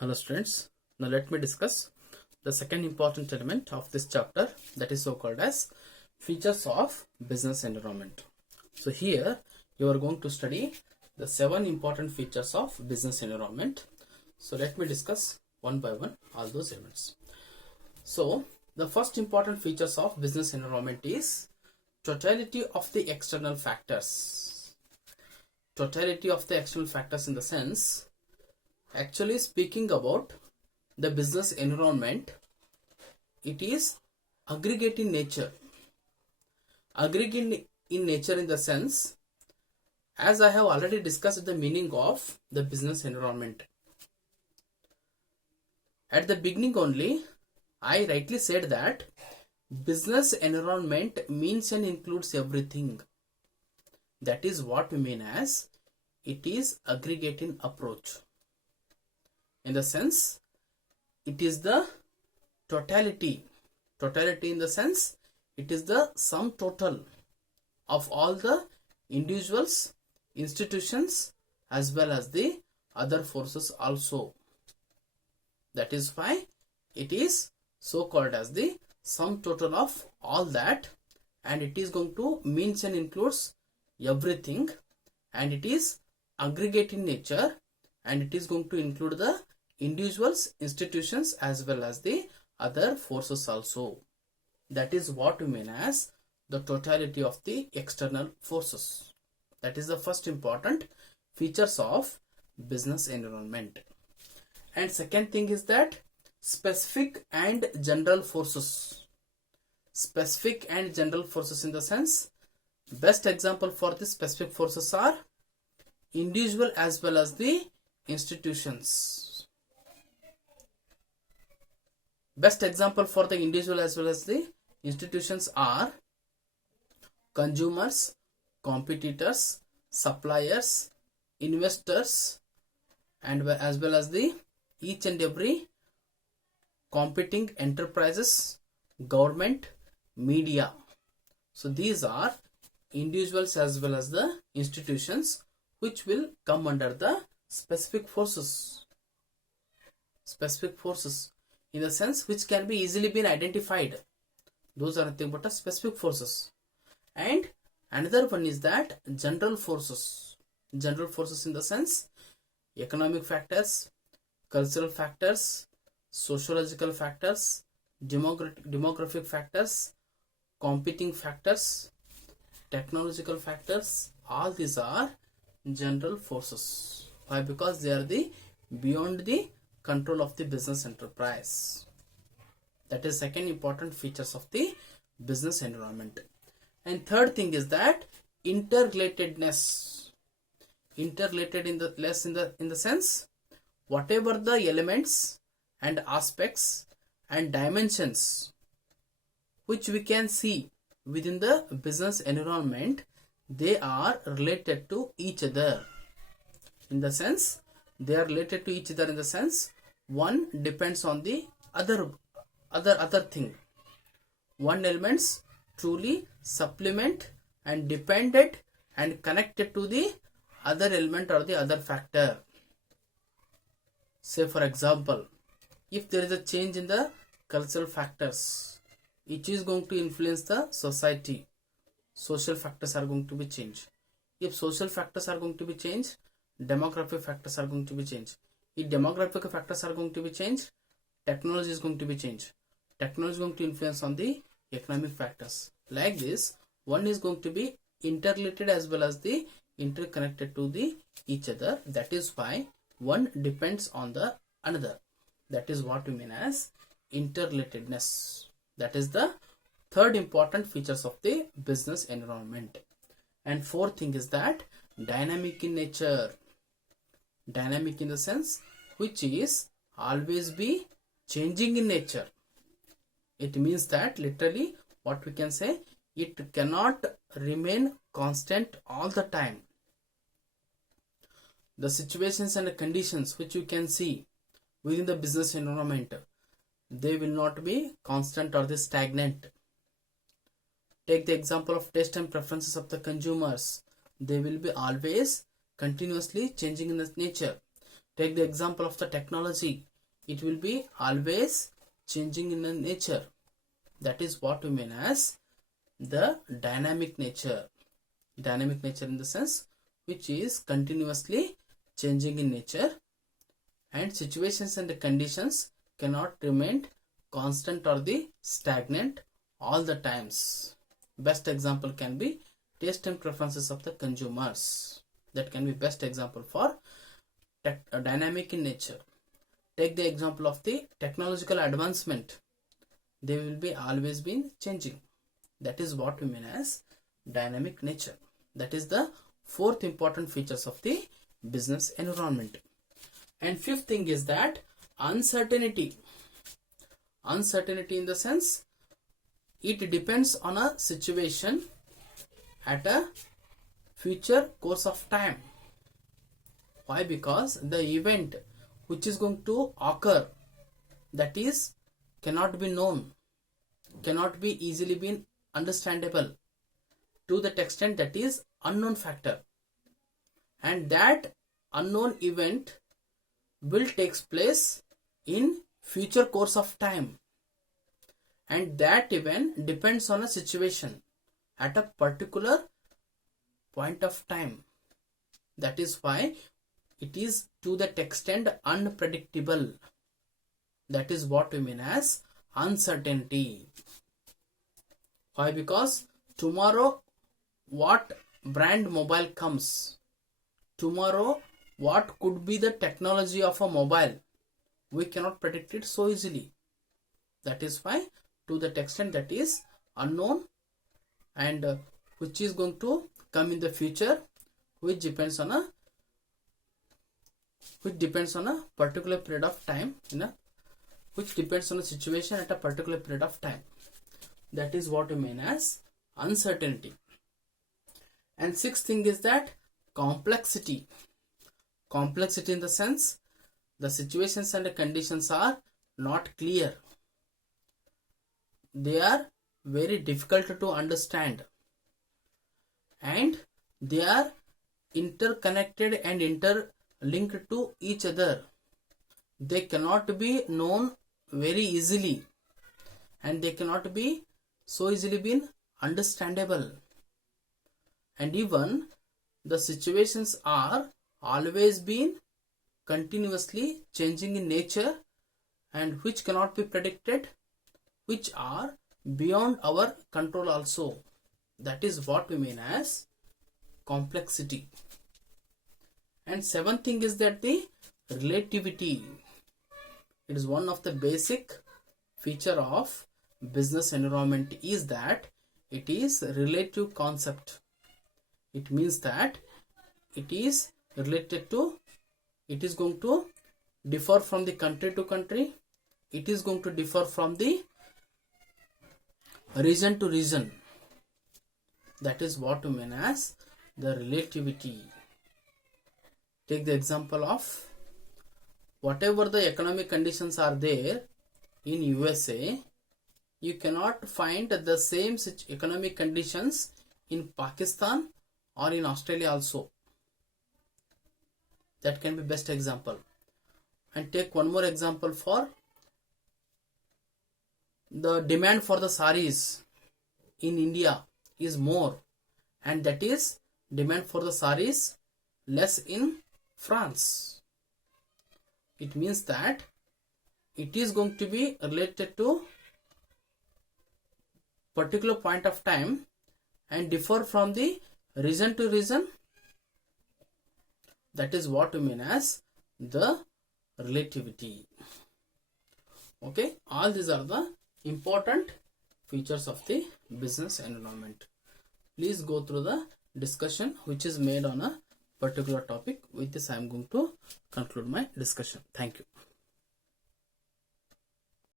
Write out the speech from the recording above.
Hello students, now let me discuss the second important element of this chapter, that is so called as features of business environment. So here you are going to study the 7 important features of business environment. So let me discuss one by one all those elements. So the first important features of business environment is totality of the external factors. Totality of the external factors in the sense, actually speaking about the business environment, it is aggregate in nature. Aggregate in nature in the sense, as I have already discussed the meaning of the business environment. At the beginning only, I rightly said that business environment means and includes everything. That is what we mean as it is aggregate in approach. In the sense, it is the totality in the sense, it is the sum total of all the individuals, institutions as well as the other forces also. That is why it is so called as the sum total of all that, and it is going to means and includes everything, and it is aggregate in nature, and it is going to include the individuals, institutions as well as the other forces also. That is what we mean as the totality of the external forces. That is the first important features of business environment. And second thing is that specific and general forces. Specific and general forces in the sense, best example for the specific forces are individual as well as the institutions. Best example for the individual as well as the institutions are consumers, competitors, suppliers, investors, and as well as the each and every competing enterprises, government, media. So these are individuals as well as the institutions which will come under the specific forces. Specific forces in the sense which can be easily been identified. Those are nothing but specific forces. And another one is that general forces. General forces in the sense economic factors, cultural factors, sociological factors, demographic factors, competing factors, technological factors. All these are general forces. Why? Because they are the beyond the control of the business enterprise. That is second important features of the business environment. And third thing is that interrelatedness. Interrelated in the sense, whatever the elements and aspects and dimensions which we can see within the business environment, they are related to each other. In the sense, they are related to each other in the sense, one depends on the other thing. One elements truly supplement and dependent and connected to the other element or the other factor. Say for example, if there is a change in the cultural factors, it is going to influence the society. Social factors are going to be changed. If social factors are going to be changed, demographic factors are going to be changed. If demographic factors are going to be changed, technology is going to be changed. Technology is going to influence on the economic factors. Like this, one is going to be interrelated as well as the interconnected to the each other. That is why one depends on the another. That is what we mean as interrelatedness. That is the third important features of the business environment. And fourth thing is that dynamic in nature. Dynamic in the sense which is always be changing in nature. It means that literally what we can say, it cannot remain constant all the time. The situations and the conditions which you can see within the business environment, they will not be constant or the stagnant. Take the example of taste and preferences of the consumers. They will be always continuously changing in the nature. Take the example of the technology. It will be always changing in the nature. That is what we mean as the dynamic nature. Dynamic nature in the sense which is continuously changing in nature, and situations and the conditions cannot remain constant or the stagnant all the times. Best example can be taste and preferences of the consumers. That can be best example for dynamic in nature. Take the example of the technological advancement. They will be always been changing. That is what we mean as dynamic nature. That is the fourth important features of the business environment. And fifth thing is that uncertainty. Uncertainty in the sense it depends on a situation at a future course of time. Why? Because the event which is going to occur, that is cannot be known, cannot be easily been understandable, to that extent that is unknown factor, and that unknown event will takes place in future course of time, and that event depends on a situation at a particular point of time. That is why it is to that extent unpredictable. That is what we mean as uncertainty. Why? Because tomorrow what brand mobile comes, tomorrow what could be the technology of a mobile, we cannot predict it so easily. That is why to that extent that is unknown, and which is going to come in the future, which depends on a particular period of time, which depends on a situation at a particular period of time. That is what we mean as uncertainty. And sixth thing is that complexity. Complexity in the sense the situations and the conditions are not clear. They are very difficult to understand, and they are interconnected and interlinked to each other. They cannot be known very easily, and they cannot be so easily been understandable. And even the situations are always been continuously changing in nature, and which cannot be predicted, which are beyond our control also. That is what we mean as complexity. And seventh thing is that the relativity. It is one of the basic feature of business environment is that it is relative concept. It means that it is related to, it is going to differ from the country to country, it is going to differ from the region to region. That is what we mean as the relativity. Take the example of whatever the economic conditions are there in USA, you cannot find the same economic conditions in Pakistan or in Australia also. That can be best example. And take one more example for the demand for the saris in India is more, and that is demand for the saris less in France. It means that it is going to be related to particular point of time and differ from the region to region. That is what we mean as the relativity. Okay, all these are the important features of the business environment. Please go through the discussion which is made on a particular topic. With this I am going to conclude my discussion. Thank you.